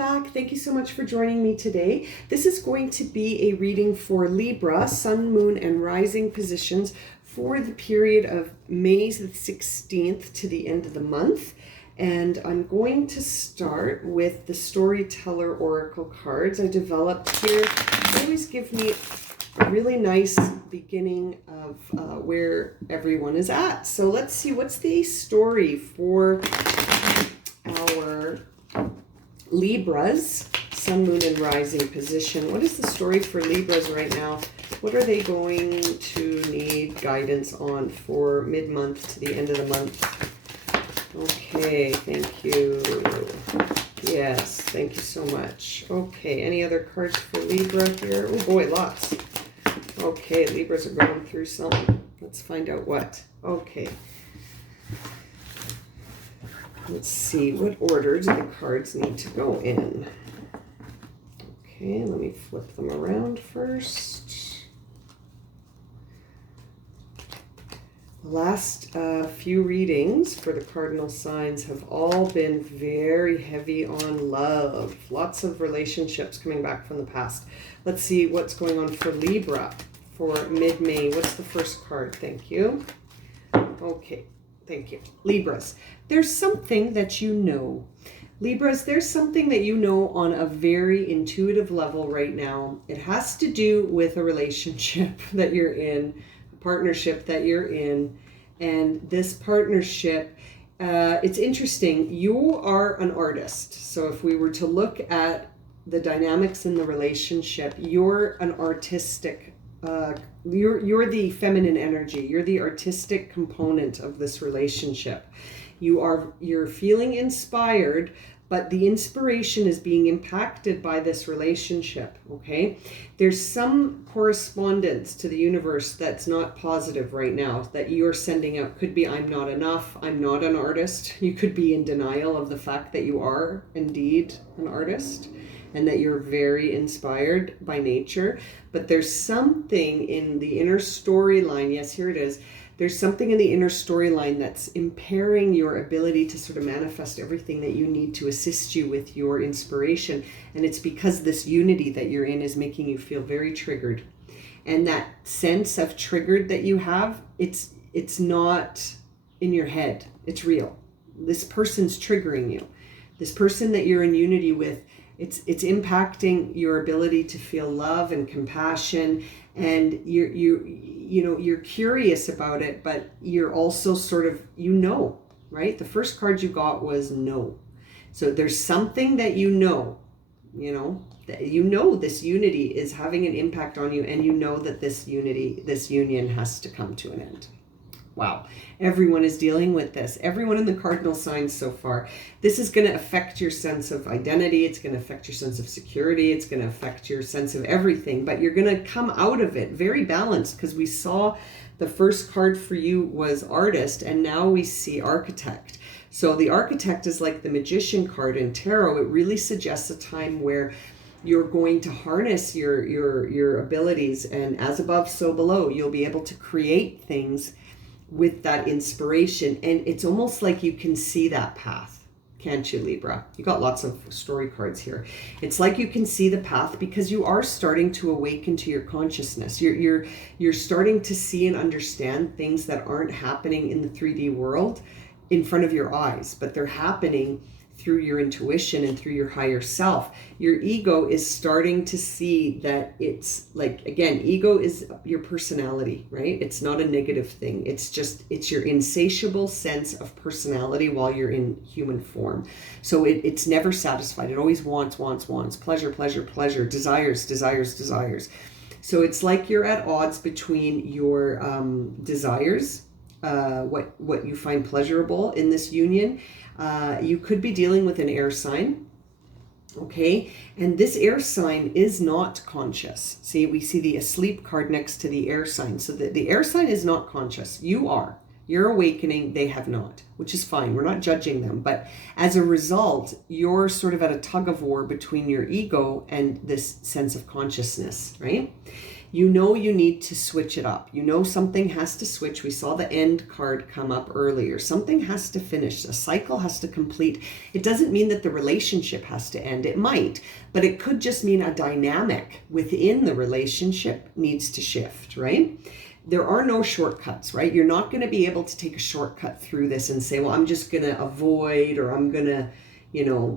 back. Thank you so much for joining me today. This is going to be a reading for Libra, Sun, Moon, and Rising positions for the period of May the 16th to the end of the month. And I'm going to start with the Storyteller Oracle cards I developed here. They always give me a really nice beginning of where everyone is at. So let's see, what's the story for our Libras, Sun, Moon, and Rising position? What is the story for Libras right now? What are they going to need guidance on for mid-month to the end of the month? Okay, thank you. Yes, thank you so much. Okay, any other cards for Libra here? Oh boy, lots. Okay, Libras are going through something. Let's find out what. Okay. Let's see, what order do the cards need to go in? Okay, let me flip them around first. The last few readings for the cardinal signs have all been very heavy on love. Lots of relationships coming back from the past. Let's see what's going on for Libra for mid-May. What's the first card? Thank you. Okay, thank you. Libras, there's something that you know. Libras, there's something that you know on a very intuitive level right now. It has to do with a relationship that you're in, partnership that you're in, and this partnership, it's interesting. You are an artist. So if we were to look at the dynamics in the relationship, you're an artistic, you're the feminine energy. You're the artistic component of this relationship. You're feeling inspired, but the inspiration is being impacted by this relationship, okay? There's some correspondence to the universe that's not positive right now that you're sending out. Could be, I'm not enough, I'm not an artist. You could be in denial of the fact that you are indeed an artist and that you're very inspired by nature. But there's something in the inner storyline, yes, here it is. There's something in the inner storyline that's impairing your ability to sort of manifest everything that you need to assist you with your inspiration. And it's because this unity that you're in is making you feel very triggered. And that sense of triggered that you have, it's not in your head. It's real. This person's triggering you. This person that you're in unity with, it's impacting your ability to feel love and compassion, and you're curious about it, but you're also sort of, right? The first card you got was no. So there's something that this unity is having an impact on you, and you know that this union has to come to an end. Wow, everyone is dealing with this. Everyone in the cardinal signs so far. This is going to affect your sense of identity. It's going to affect your sense of security. It's going to affect your sense of everything. But you're going to come out of it very balanced, because we saw the first card for you was artist, and now we see architect. So the architect is like the magician card in tarot. It really suggests a time where you're going to harness your abilities, and as above, so below. You'll be able to create things with that inspiration, and it's almost like you can see that path, can't you, Libra? You got lots of story cards here. It's like you can see the path because you are starting to awaken to your consciousness. You're starting to see and understand things that aren't happening in the 3D world in front of your eyes, but they're happening through your intuition and through your higher self. Your ego is starting to see that it's like, again, ego is your personality, right? It's not a negative thing. It's your insatiable sense of personality while you're in human form. So it's never satisfied. It always wants, pleasure, desires. So it's like you're at odds between your desires, what you find pleasurable in this union. You could be dealing with an air sign, okay? And this air sign is not conscious. See, we see the asleep card next to the air sign. So the air sign is not conscious. You are. You're awakening, they have not, which is fine. We're not judging them. But as a result, you're sort of at a tug of war between your ego and this sense of consciousness, right? You know you need to switch it up. You know something has to switch. We saw the end card come up earlier. Something has to finish. A cycle has to complete. It doesn't mean that the relationship has to end. It might, but it could just mean a dynamic within the relationship needs to shift, right? There are no shortcuts, right? You're not going to be able to take a shortcut through this and say, well, I'm just going to avoid, or I'm going to,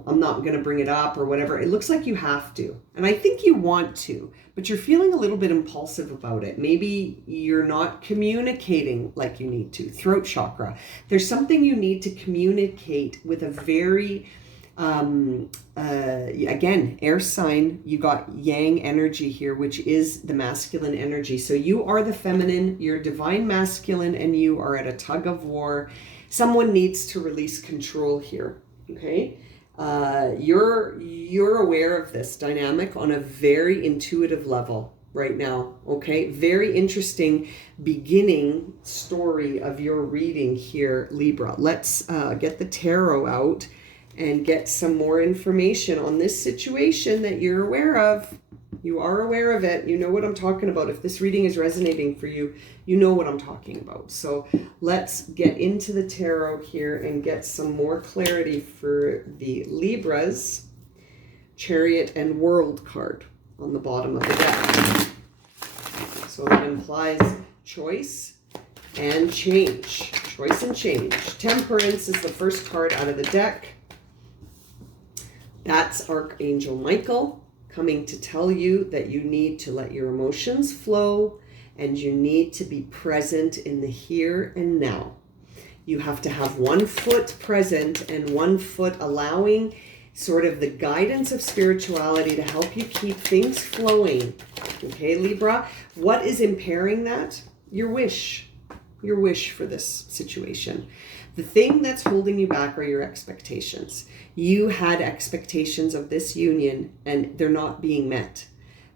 I'm not going to bring it up or whatever. It looks like you have to. And I think you want to, but you're feeling a little bit impulsive about it. Maybe you're not communicating like you need to. Throat chakra. There's something you need to communicate with a very, again, air sign. You got yang energy here, which is the masculine energy. So you are the feminine, you're divine masculine, and you are at a tug of war. Someone needs to release control here. Okay, you're aware of this dynamic on a very intuitive level right now. Okay, very interesting beginning story of your reading here, Libra. Let's get the tarot out and get some more information on this situation that you're aware of. You are aware of it. You know what I'm talking about. If this reading is resonating for you, you know what I'm talking about. So let's get into the tarot here and get some more clarity for the Libras. Chariot and World card on the bottom of the deck. So that implies choice and change. Choice and change. Temperance is the first card out of the deck. That's Archangel Michael coming to tell you that you need to let your emotions flow and you need to be present in the here and now. You have to have one foot present and one foot allowing sort of the guidance of spirituality to help you keep things flowing. Okay, Libra? What is impairing that? Your wish for this situation. The thing that's holding you back are your expectations. You had expectations of this union and they're not being met.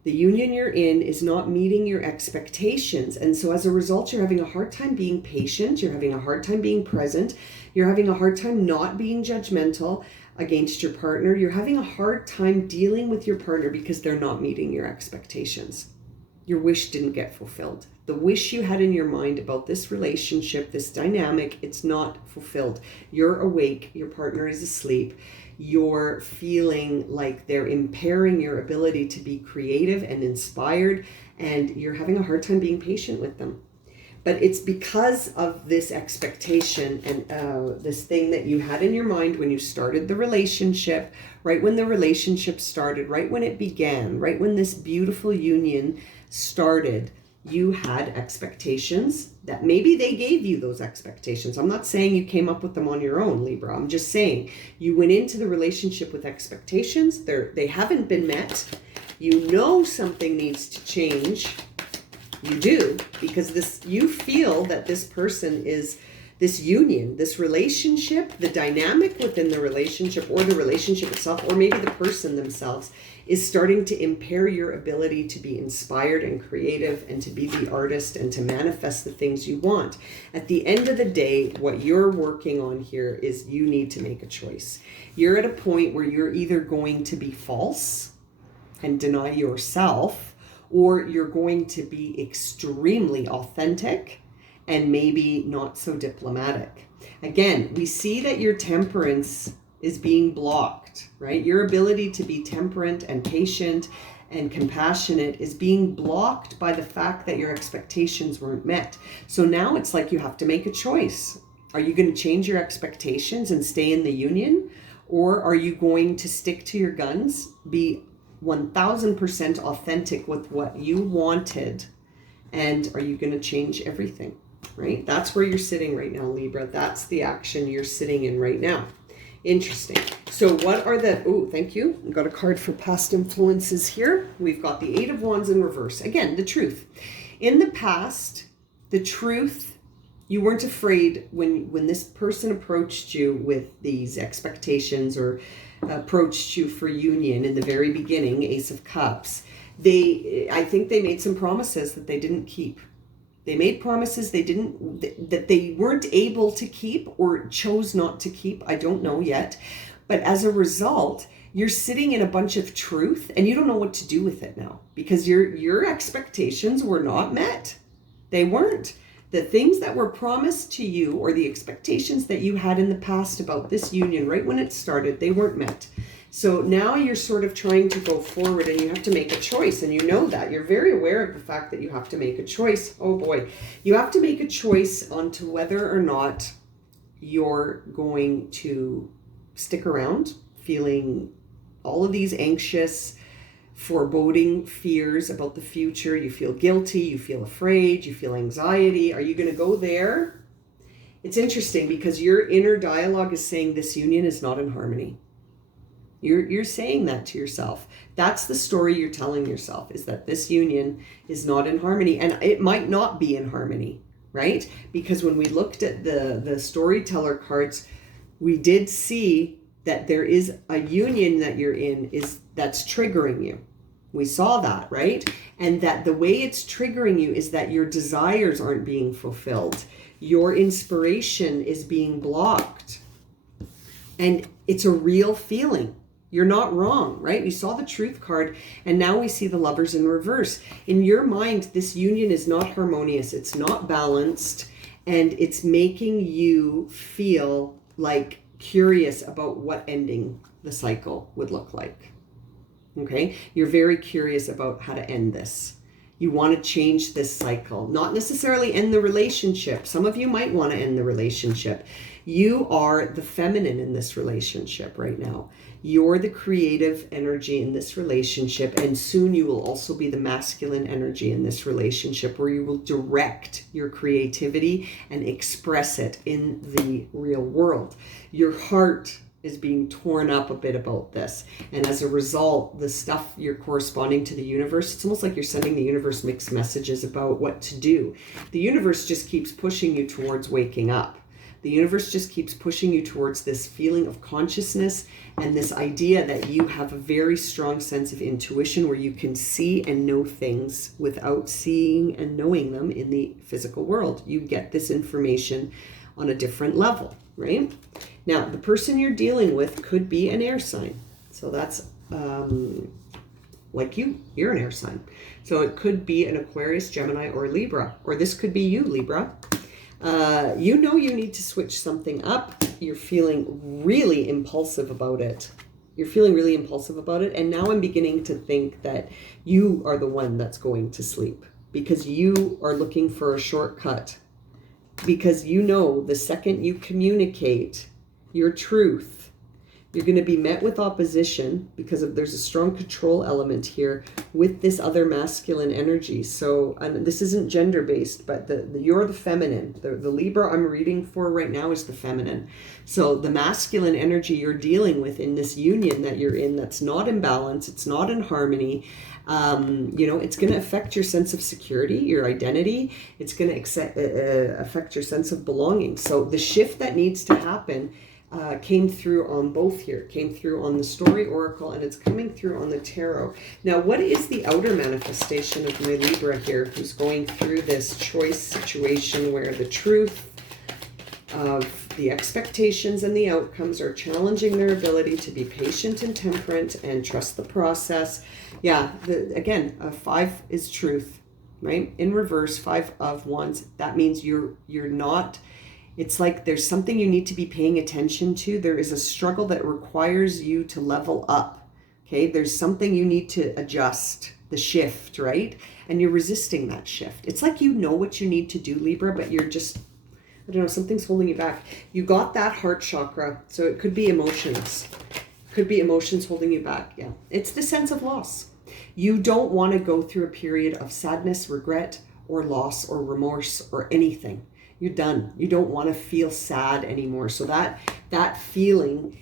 The union you're in is not meeting your expectations. And so as a result, you're having a hard time being patient. You're having a hard time being present. You're having a hard time not being judgmental against your partner. You're having a hard time dealing with your partner because they're not meeting your expectations. Your wish didn't get fulfilled. The wish you had in your mind about this relationship, this dynamic, it's not fulfilled. You're awake, your partner is asleep. You're feeling like they're impairing your ability to be creative and inspired, and you're having a hard time being patient with them. But it's because of this expectation and this thing that you had in your mind when you started the relationship, right when the relationship started, right when it began, right when this beautiful union started. You had expectations that maybe they gave you those expectations. I'm not saying you came up with them on your own, Libra. I'm just saying you went into the relationship with expectations. They haven't been met. You know something needs to change. You do, because you feel that this person is this union, this relationship, the dynamic within the relationship or the relationship itself, or maybe the person themselves, is starting to impair your ability to be inspired and creative and to be the artist and to manifest the things you want. At the end of the day, what you're working on here is you need to make a choice. You're at a point where you're either going to be false and deny yourself, or you're going to be extremely authentic and maybe not so diplomatic. Again, we see that your temperance is being blocked, right? Your ability to be temperate and patient and compassionate is being blocked by the fact that your expectations weren't met. So now it's like you have to make a choice. Are you going to change your expectations and stay in the union? Or are you going to stick to your guns, be 1000% authentic with what you wanted? And are you going to change everything, right? That's where you're sitting right now, Libra. That's the action you're sitting in right now. Interesting. So what are the, oh, thank you. We've got a card for past influences here. We've got the Eight of Wands in reverse. Again, the truth. In the past, the truth, you weren't afraid when this person approached you with these expectations or approached you for union in the very beginning, Ace of Cups. I think they made some promises that they didn't keep. They made promises that they weren't able to keep or chose not to keep. I don't know yet. But as a result, you're sitting in a bunch of truth and you don't know what to do with it now because your expectations were not met. They weren't. The things that were promised to you or the expectations that you had in the past about this union, right when it started, they weren't met. So now you're sort of trying to go forward and you have to make a choice, and you know that. You're very aware of the fact that you have to make a choice. Oh boy. You have to make a choice onto whether or not you're going to stick around feeling all of these anxious, foreboding fears about the future. You feel guilty, you feel afraid, you feel anxiety. Are you going to go there? It's interesting because your inner dialogue is saying this union is not in harmony. You're saying that to yourself. That's the story you're telling yourself, is that this union is not in harmony. And it might not be in harmony, right? Because when we looked at the storyteller cards, we did see that there is a union that you're in that's triggering you. We saw that, right? And that the way it's triggering you is that your desires aren't being fulfilled. Your inspiration is being blocked. And it's a real feeling. You're not wrong, right? We saw the truth card and now we see the lovers in reverse. In your mind, this union is not harmonious. It's not balanced, and it's making you feel like curious about what ending the cycle would look like. Okay? You're very curious about how to end this. You want to change this cycle, not necessarily end the relationship. Some of you might want to end the relationship. You are the feminine in this relationship right now. You're the creative energy in this relationship, and soon you will also be the masculine energy in this relationship, where you will direct your creativity and express it in the real world. Your heart is being torn up a bit about this, and as a result, the stuff you're corresponding to the universe, it's almost like you're sending the universe mixed messages about what to do. The universe just keeps pushing you towards waking up. The universe just keeps pushing you towards this feeling of consciousness and this idea that you have a very strong sense of intuition, where you can see and know things without seeing and knowing them in the physical world. You get this information on a different level, right? Now, the person you're dealing with could be an air sign. So that's like you're an air sign. So it could be an Aquarius, Gemini, or Libra, or this could be you, Libra. You know you need to switch something up. You're feeling really impulsive about it. And now I'm beginning to think that you are the one that's going to sleep, because you are looking for a shortcut. Because you know the second you communicate your truth, you're going to be met with opposition, because there's a strong control element here with this other masculine energy. So, and this isn't gender based, but you're the feminine. The Libra I'm reading for right now is the feminine. So the masculine energy you're dealing with in this union that you're in, that's not in balance, it's not in harmony. It's going to affect your sense of security, your identity. It's going to affect your sense of belonging. So the shift that needs to happen came through on both here. It came through on the story oracle, and it's coming through on the tarot. Now, what is the outer manifestation of my Libra here, who's going through this choice situation where the truth of the expectations and the outcomes are challenging their ability to be patient and temperate and trust the process? Yeah, again, 5 is truth, right? In reverse, 5 of Wands. That means you're not. It's like there's something you need to be paying attention to. There is a struggle that requires you to level up. Okay, there's something you need to adjust, the shift, right? And you're resisting that shift. It's like you know what you need to do, Libra, but you're just, I don't know, something's holding you back. You got that heart chakra, so it could be emotions. Could be emotions holding you back, yeah. It's the sense of loss. You don't want to go through a period of sadness, regret, or loss, or remorse, or anything. You're done. You don't want to feel sad anymore. So that feeling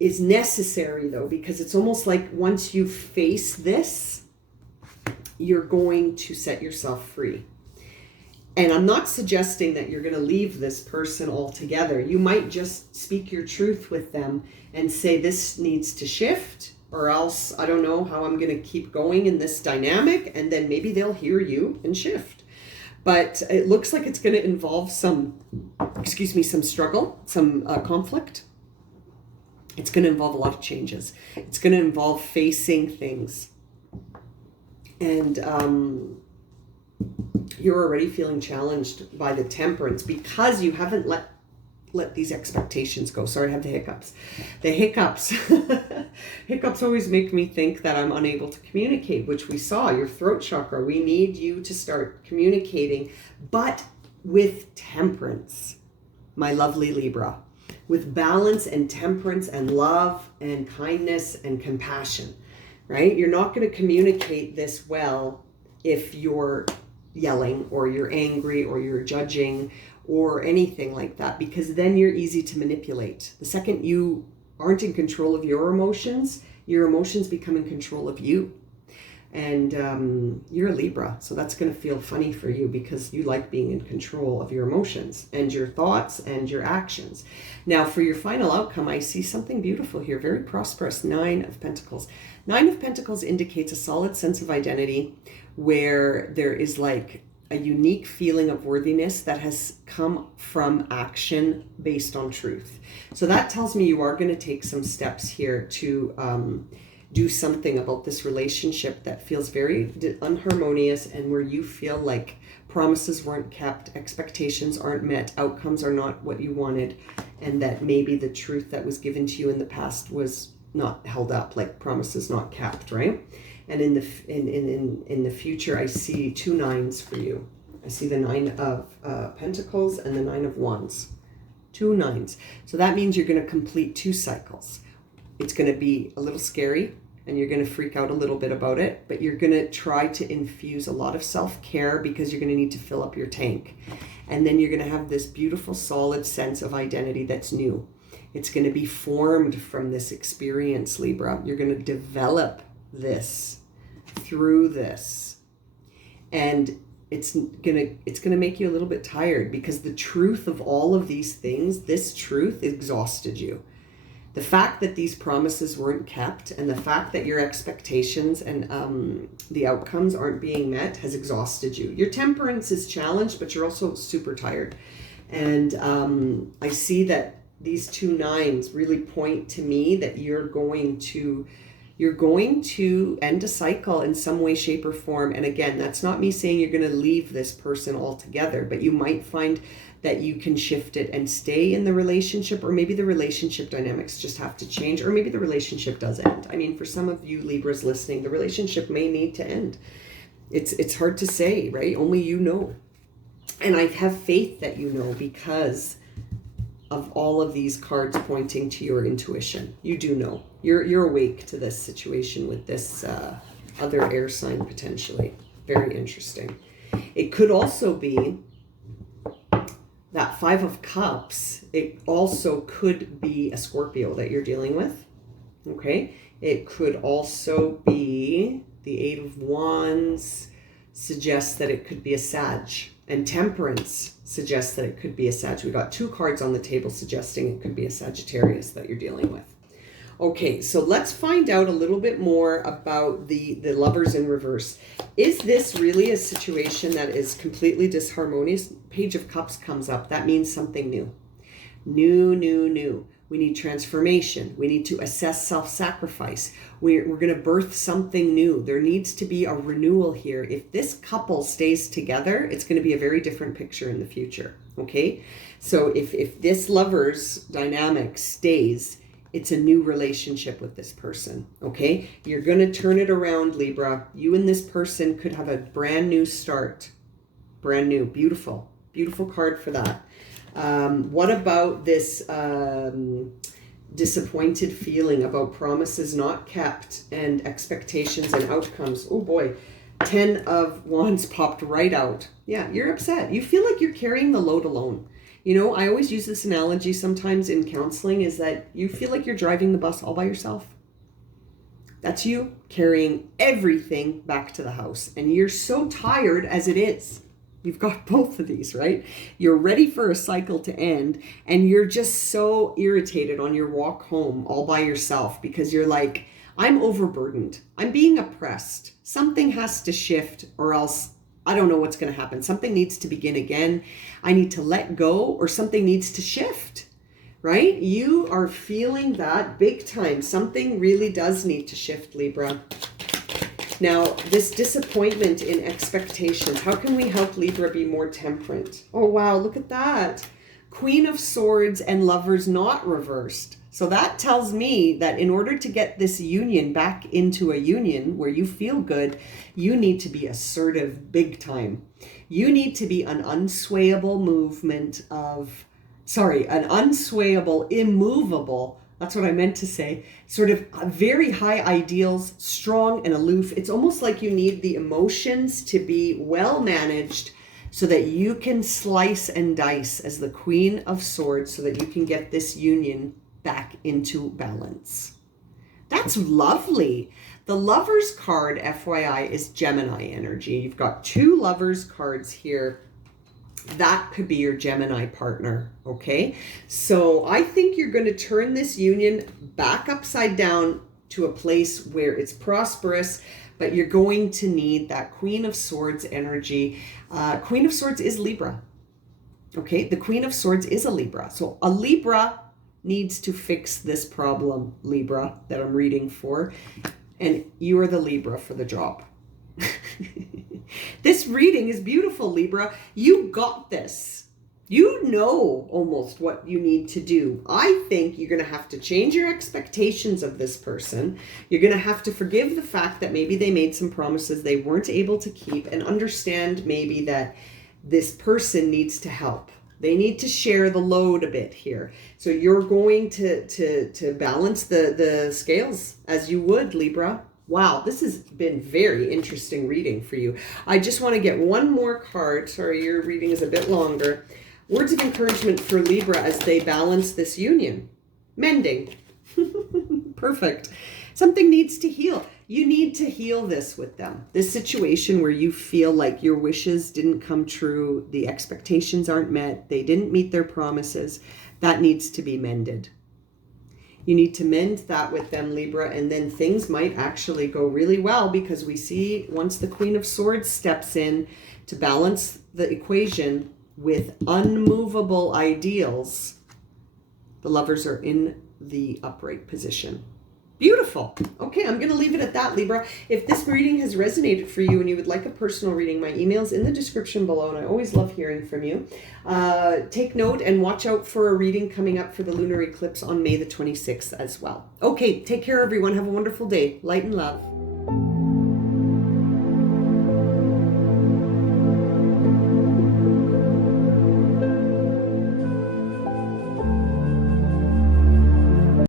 is necessary, though, because it's almost like once you face this, you're going to set yourself free. And I'm not suggesting that you're going to leave this person altogether. You might just speak your truth with them and say, this needs to shift, or else I don't know how I'm going to keep going in this dynamic. And then maybe they'll hear you and shift. But it looks like it's going to involve some struggle, some conflict. It's going to involve a lot of changes. It's going to involve facing things. And you're already feeling challenged by the temperance because you haven't let these expectations go. Sorry, I have the hiccups. The hiccups always make me think that I'm unable to communicate, which we saw, your throat chakra. We need you to start communicating, but with temperance, my lovely Libra, with balance and temperance and love and kindness and compassion, right? You're not going to communicate this well if you're yelling or you're angry or you're judging or anything like that, because then you're easy to manipulate. The second you aren't in control of your emotions become in control of you. And you're a Libra, so that's going to feel funny for you because you like being in control of your emotions and your thoughts and your actions. Now, for your final outcome, I see something beautiful here, very prosperous, 9 of Pentacles. 9 of Pentacles indicates a solid sense of identity where there is like a unique feeling of worthiness that has come from action based on truth. So that tells me you are going to take some steps here to do something about this relationship that feels very unharmonious and where you feel like promises weren't kept, expectations aren't met, outcomes are not what you wanted, and that maybe the truth that was given to you in the past was not held up, like promises not kept, right? And in the future, I see 2 9s for you. I see the 9 of Pentacles and the 9 of Wands. 2 9s. So that means you're going to complete 2 cycles. It's going to be a little scary and you're going to freak out a little bit about it, but you're going to try to infuse a lot of self-care because you're going to need to fill up your tank. And then you're going to have this beautiful, solid sense of identity that's new. It's going to be formed from this experience, Libra. You're going to develop this through this, and it's gonna make you a little bit tired because the truth of all of these things, this truth exhausted you. The fact that these promises weren't kept and the fact that your expectations and the outcomes aren't being met has exhausted you. Your temperance is challenged, but you're also super tired. And I see that these 2 9s really point to me that you're going to end a cycle in some way, shape, or form. And again, that's not me saying you're going to leave this person altogether, but you might find that you can shift it and stay in the relationship, or maybe the relationship dynamics just have to change, or maybe the relationship does end. I mean, for some of you Libras listening, the relationship may need to end. It's hard to say, right? Only you know. And I have faith that you know because of all of these cards pointing to your intuition. You do know. You're awake to this situation with this other air sign potentially. Very interesting. It could also be that 5 of Cups. It also could be a Scorpio that you're dealing with. Okay. It could also be the 8 of Wands suggests that it could be a Sag. And Temperance suggests that it could be a Sag. We got 2 cards on the table suggesting it could be a Sagittarius that you're dealing with. Okay, so let's find out a little bit more about the Lovers in reverse. Is this really a situation that is completely disharmonious? Page of Cups comes up. That means something new. New. We need transformation. We need to assess self-sacrifice. We're going to birth something new. There needs to be a renewal here. If this couple stays together, it's going to be a very different picture in the future. Okay? So if this lover's dynamic stays, it's a new relationship with this person. Okay? You're going to turn it around, Libra. You and this person could have a brand new start. Brand new. Beautiful. Beautiful card for that. What about this disappointed feeling about promises not kept and expectations and outcomes? Oh boy, 10 of Wands popped right out. Yeah, you're upset. You feel like you're carrying the load alone. You know, I always use this analogy sometimes in counseling is that you feel like you're driving the bus all by yourself. That's you carrying everything back to the house. And you're so tired as it is. You've got both of these, right? You're ready for a cycle to end and you're just so irritated on your walk home all by yourself because you're like, I'm overburdened. I'm being oppressed. Something has to shift or else I don't know what's going to happen. Something needs to begin again. I need to let go, or something needs to shift, right? You are feeling that big time. Something really does need to shift, Libra. Now, this disappointment in expectations, how can we help Libra be more temperate? Oh, wow, look at that. Queen of Swords and Lovers not reversed. So that tells me that in order to get this union back into a union where you feel good, you need to be assertive big time. You need to be an unswayable immovable, that's what I meant to say, sort of very high ideals, strong and aloof. It's almost like you need the emotions to be well managed so that you can slice and dice as the Queen of Swords so that you can get this union back into balance. That's lovely. The Lovers card, FYI, is Gemini energy. You've got 2 Lovers cards here. That could be your Gemini partner, okay? So I think you're going to turn this union back upside down to a place where it's prosperous, but you're going to need that Queen of Swords energy. Queen of Swords is Libra, okay? The Queen of Swords is a Libra. So a Libra needs to fix this problem, Libra, that I'm reading for. And you are the Libra for the job. This reading is beautiful, Libra. You got this. You know almost what you need to do. I think you're going to have to change your expectations of this person. You're going to have to forgive the fact that maybe they made some promises they weren't able to keep, and understand maybe that this person needs to help. They need to share the load a bit here. So you're going to balance the scales as you would, Libra. Wow, this has been very interesting reading for you. I just want to get one more card. Sorry, your reading is a bit longer. Words of encouragement for Libra as they balance this union. Mending. Perfect. Something needs to heal. You need to heal this with them. This situation where you feel like your wishes didn't come true, the expectations aren't met, they didn't meet their promises, that needs to be mended. You need to mend that with them, Libra, and then things might actually go really well, because we see once the Queen of Swords steps in to balance the equation with unmovable ideals, the Lovers are in the upright position. Beautiful. Okay, I'm going to leave it at that, Libra. If this reading has resonated for you and you would like a personal reading, my email's in the description below, and I always love hearing from you. Take note and watch out for a reading coming up for the lunar eclipse on May the 26th as well. Okay, take care, everyone. Have a wonderful day. Light and love.